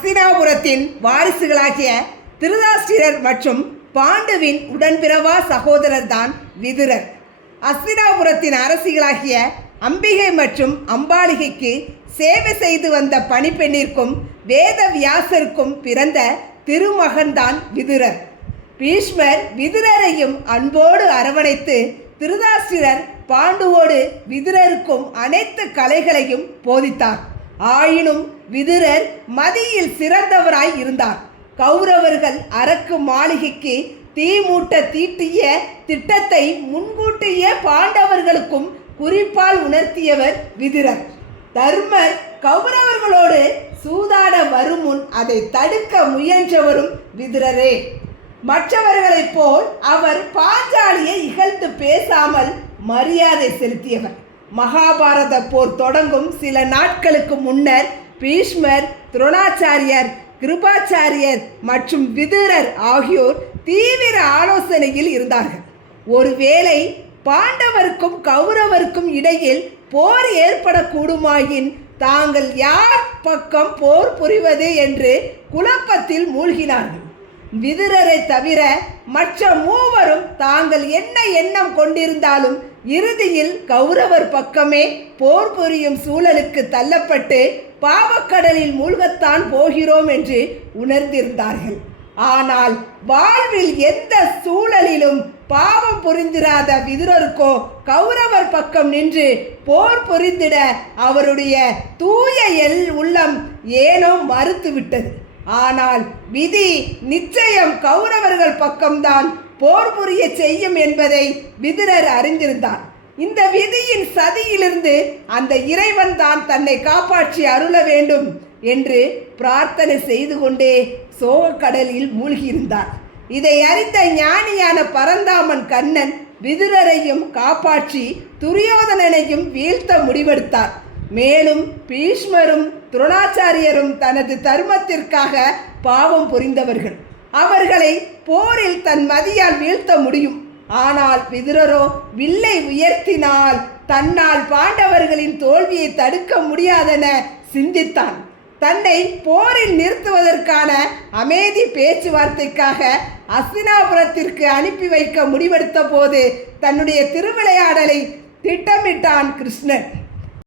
ஹஸ்தினாபுரத்தின் வாரிசுகளாகிய திருதராஷ்டிரர் மற்றும் பாண்டுவின் உடன்பிறவா சகோதரர்தான் விதுரர். ஹஸ்தினாபுரத்தின் அரசிகளாகிய அம்பிகை மற்றும் அம்பாலிகைக்கு சேவை செய்து வந்த பணிப்பெண்ணிற்கும் வேத வியாசருக்கும் பிறந்த திருமகன்தான் விதுரர். பீஷ்மர் விதுரரையும் அன்போடு அரவணைத்து திருதராஷ்டிரர் பாண்டுவோடு விதுரருக்கும் அனைத்து கலைகளையும் போதித்தார். ஆயினும் விதுரர் மதியில் சிறந்தவராய் இருந்தார். கௌரவர்கள் அரக்கு மாளிகைக்கு தீ மூட்ட தீட்டிய திட்டத்தை முன்கூட்டியே பாண்டவர்களுக்கும் குறிப்பால் உணர்த்தியவர் விதுரர். தர்மர் கௌரவர்களோடு சூதாட வருமுன் அதை தடுக்க முயன்றவரும் விதுரரே. மற்றவர்களைப் போல் அவர் பாஞ்சாலியை இகழ்ந்து பேசாமல் மரியாதை செலுத்தியவர். மகாபாரத போர் தொடங்கும் சில நாட்களுக்கு முன்னர் பீஷ்மர், துரோணாச்சாரியர், கிருபாச்சாரியர் மற்றும் விதுரர் ஆகியோர் தீவிர ஆலோசனையில் இருந்தார்கள். ஒருவேளை பாண்டவருக்கும் கௌரவருக்கும் இடையில் போர் ஏற்படக்கூடுமாயின் தாங்கள் யார் பக்கம் போர் புரிவது என்று குழப்பத்தில் மூழ்கினார்கள். விதுரரை தவிர மற்ற மூவரும் தாங்கள் என்ன எண்ணம் கொண்டிருந்தாலும் இறுதியில் கௌரவர் பக்கமே போர் புரியும் சூழலுக்கு தள்ளப்பட்டு பாவக்கடலில் மூழ்கத்தான் போகிறோம் என்று உணர்ந்திருந்தார்கள். ஆனால் வாழ்வில் எந்த சூழலிலும் பாவம் புரிந்திராத விதுரருக்கோ கௌரவர் பக்கம் நின்று போர் புரிந்திட அவருடைய தூய உள்ளம் ஏனோ மறுத்துவிட்டது. ஆனால் விதி நிச்சயம் கௌரவர்கள் பக்கம்தான் போர் புரிய செய்யும் என்பதை விதுரர் அறிந்திருந்தார். இந்த விதியின் சதியிலிருந்து அந்த இறைவன் தான் தன்னை காப்பாற்றி அருள வேண்டும் என்று பிரார்த்தனை செய்து கொண்டே சோகக்கடலில் மூழ்கியிருந்தார். இதை அறிந்த ஞானியான பரந்தாமன் கண்ணன் விதுரரையும் காப்பாற்றி துரியோதனனையும் வீழ்த்த முடிவெடுத்தார். மேலும் பீஷ்மரும் துரோணாச்சாரியரும் தனது தர்மத்திற்காக பாவம் புரிந்தவர்கள். அவர்களை போரில் தன் மதியால் வீழ்த்த முடியும். ஆனால் விதுரரோ வில்லை உயர்த்தினால் தன்னால் பாண்டவர்களின் தோல்வியை தடுக்க முடியாதென சிந்தித்தான். தன்னை போரில் நிறுத்துவதற்கான அமைதி பேச்சுவார்த்தைக்காக ஹஸ்தினாபுரத்திற்கு அனுப்பி வைக்க முடிவெடுத்த போது தன்னுடைய திருவிளையாடலை திட்டமிட்டான் கிருஷ்ணன்.